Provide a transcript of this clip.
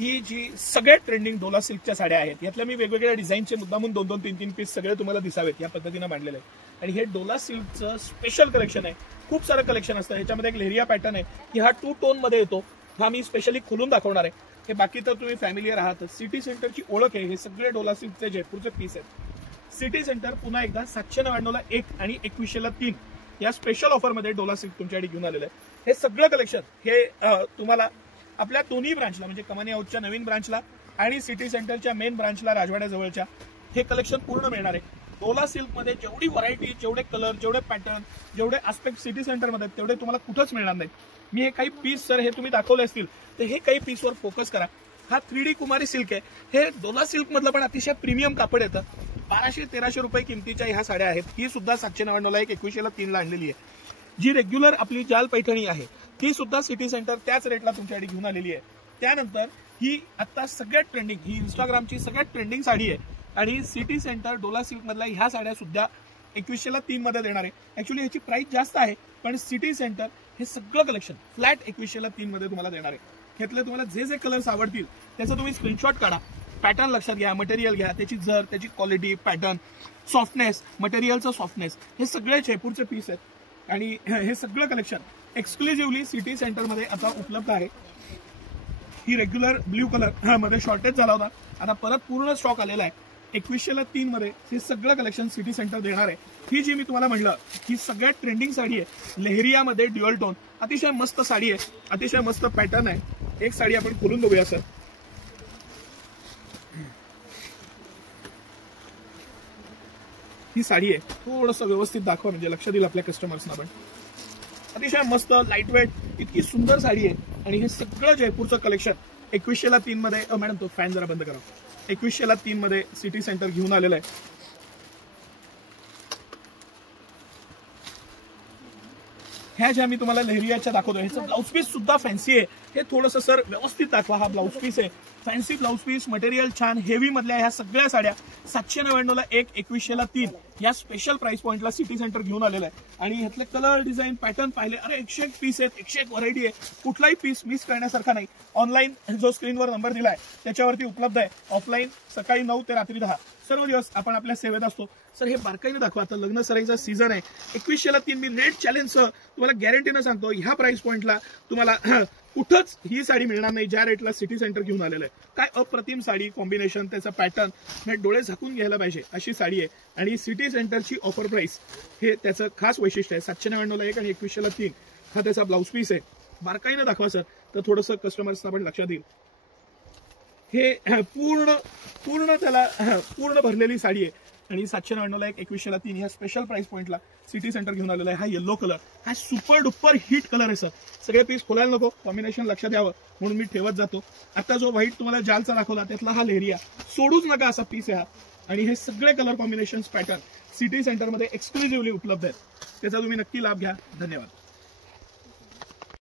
ही जी सगळ्यात ट्रेंडिंग डोला सिल्कच्या साड्या आहेत यातल्या मी वेगवेगळ्या डिझाईनचे मुद्दामून 2-2, 3-3 पीस सगळे तुम्हाला दिसावेत या पद्धतीने मांडलेले आहे। आणि हे डोला सिल्कचं स्पेशल कलेक्शन आहे। खूप सारं कलेक्शन असतं। ह्याच्यामध्ये एक लेहरिया पॅटर्न आहे की हा 2 टोन मध्ये येतो। हा मी स्पेशली खोलून दाखवणार आहे। हे बाकी तर तुम्ही फॅमिलियर आहात। सिटी सेंटरची ओळख आहे। हे सगळे डोला सिल्कचे जयपूरचे पीस आहेत। सिटी सेंटर पुन्हा एकदा 799 ला 1 आणि 2100 ला 3 या स्पेशल ऑफर मध्ये डोला सिल्क तुमच्यासाठी घेऊन आलेलं आहे। हे सगळं कलेक्शन हे तुम्हाला आपल्या दोन्ही ब्रांचला म्हणजे कमानी हाऊसच्या नवीन ब्रांचला आणि सिटी सेंटरच्या मेन ब्रांचला राजवाड्याजवळच्या हे कलेक्शन पूर्ण मिळणार आहे। डोला सिल्क मध्ये जेवढी व्हरायटी, जेवढे कलर, जेवढे पॅटर्न, जेवढे आस्पेक्ट सिटी सेंटर मध्ये तेवढे तुम्हाला कुठंच मिळणार नाही। मी हे काही पीस सर हे तुम्ही दाखवले असतील तर हे काही पीसवर फोकस करा। हा 3D कुमारी सिल्क आहे। हे डोला सिल्क मधलं पण अतिशय प्रीमियम कापड येतं। 1200-1300 रुपये किमतीच्या ह्या साड्या आहेत। ही सुद्धा 799 ला 1, 2100 ला 3 ला आणलेली आहे। जी रेग्युलर आपली जाल पैठणी आहे ती सुद्धा सिटी सेंटर त्याच रेटला तुमच्यासाठी घेऊन आलेली आहे। त्यानंतर ही आता सगळ्यात ट्रेंडिंग, ही इंस्टाग्रामची सगळ्यात ट्रेंडिंग साडी आहे आणि सिटी सेंटर डोला सिल्क मधल्या ह्या साड्या सुद्धा 2100 ला 3 मध्ये देणार आहे। ऍक्च्युअली ह्याची प्राइस जास्त आहे पण सिटी सेंटर हे सगळं कलेक्शन फ्लॅट 2100 ला 3 मध्ये तुम्हाला देणार आहे। ह्यातले तुम्हाला जे जे कलर्स आवडतील त्याचा तुम्ही स्क्रीनशॉट काढा, पॅटर्न लक्षात घ्या, मटेरियल घ्या, त्याची जर, त्याची क्वालिटी, पॅटर्न, सॉफ्टनेस, मटेरियलचं सॉफ्टनेस हे सगळे जयपूरचे पीस आहेत आणि हे सगळं कलेक्शन एक्सक्लुझिव्हली सिटी सेंटर मध्ये आता उपलब्ध आहे। ही रेग्युलर ब्ल्यू कलर मध्ये शॉर्टेज झाला होता, आता परत पूर्ण स्टॉक आलेला आहे। 2100 ला 3 मध्ये हे सगळं कलेक्शन सिटी सेंटर देणार आहे। ही जी मी तुम्हाला म्हणलं ही सगळ्यात ट्रेंडिंग साडी आहे। लेहरिया मध्ये ड्युअल टोन, अतिशय मस्त साडी आहे, अतिशय मस्त पॅटर्न आहे। एक साडी आपण खोलून बघूया सर। ही साडी आहे, थोडंसं व्यवस्थित दाखवा म्हणजे लक्ष देईल आपल्या कस्टमर्सना पण। अतिशय मस्त लाईट वेट इतकी सुंदर साडी आहे आणि हे सगळं जयपूरचं कलेक्शन 2100 ला 3 मध्ये मॅडम तो फॅन जरा बंद करा। 2100 ला 3 मध्ये सिटी सेंटर घेऊन आलेलं आहे। ह्या ज्या मी तुम्हाला लेहरियाच्या दाखवतो ह्याचं ब्लाउज पीस सुद्धा फॅन्सी आहे। हे थोडंसं सर व्यवस्थित दाखवा। हा ब्लाउज पीस आहे, फॅन्सी ब्लाउज पीस, मटेरियल छान, हेवी मधल्या ह्या सगळ्या साड्या 799 ला 1, 2100 ला 3 या स्पेशल प्राइस पॉइंटला सिटी सेंटर घेऊन आलेलं आहे। आणि ह्यातले कलर, डिझाईन, पॅटर्न पाहिले, अरे 101 पीस आहेत, 101 व्हरायटी आहे, कुठलाही पीस मिस करण्यासारखा नाही। ऑनलाईन जो स्क्रीनवर नंबर दिलाय त्याच्यावरती उपलब्ध आहे। ऑफलाईन सकाळी 9 ते रात्री 10 सर्व दिवस आपण आपल्या सेवेत असतो। सर हे बारकाईने दाखवा, आता लग्न सराईचा सीझन आहे। 2100 ला 3 मी रेट चॅलेंजसह तुम्हाला गॅरंटीनं सांगतो ह्या प्राइस पॉइंटला तुम्हाला कुठंच ही साडी मिळणार नाही ज्या रेटला सिटी सेंटर घेऊन आलेलं आहे। काय अप्रतिम साडी, कॉम्बिनेशन, त्याचा पॅटर्न म्हणजे डोळे झाकून घ्यायला पाहिजे अशी साडी आहे। आणि सिटी सेंटरची ऑफर प्राइस हे त्याचं खास वैशिष्ट्य आहे। 799 ला 1 आणि 2100 ला 3 हा त्याचा ब्लाउज पीस आहे। बारकाईने दाखवा सर तर थोडंसं कस्टमर्सना पण लक्षात येईल। हे पूर्ण त्याला पूर्ण भरलेली साडी आहे आणि 799 ला 1, 2100 ला 3 ह्या स्पेशल प्राइस पॉइंटला सिटी सेंटर घेऊन आलेला आहे। हा येलो कलर, हा सुपर डुपर हिट कलर आहे सर। सगळे पीस खोलायला नको, कॉम्बिनेशन लक्षात यावं म्हणून मी ठेवत जातो। आता जो व्हाईट तुम्हाला जालचा दाखवला त्यातला हा लेहरिया सोडूच नका असा पीस आहे हा। आणि हे सगळे कलर कॉम्बिनेशन, पॅटर्न सिटी सेंटरमध्ये एक्सक्लुझिव्हली उपलब्ध आहेत, त्याचा तुम्ही नक्की लाभ घ्या। धन्यवाद।